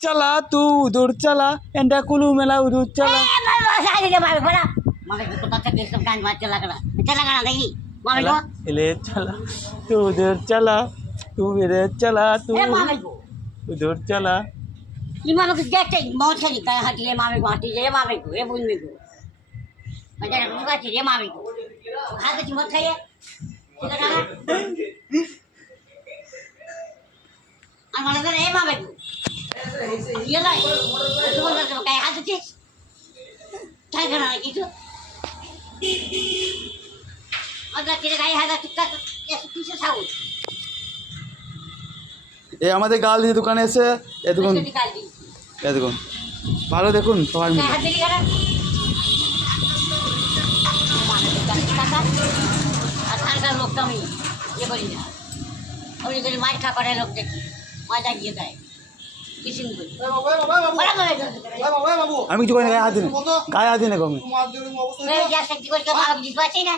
चला तू उधर चला एंडा कुलू मेला उधर चला ले चला तू उधर चला तू इधर चला तू उधर चला এই আমাদের গাল দিয়ে দোকানে এসে এ দেখুন এ দেখুন ভালো দেখুন সবাই মিলে লোকটা আমি ইয়ে করি না আমি যদি মাছ খাবারের লোক দেখি মজা গিয়ে দেয় আমি কিছু গায়ে হাত দিন গায়ে হাত দিন আমি গ্যাস করতে পারছি না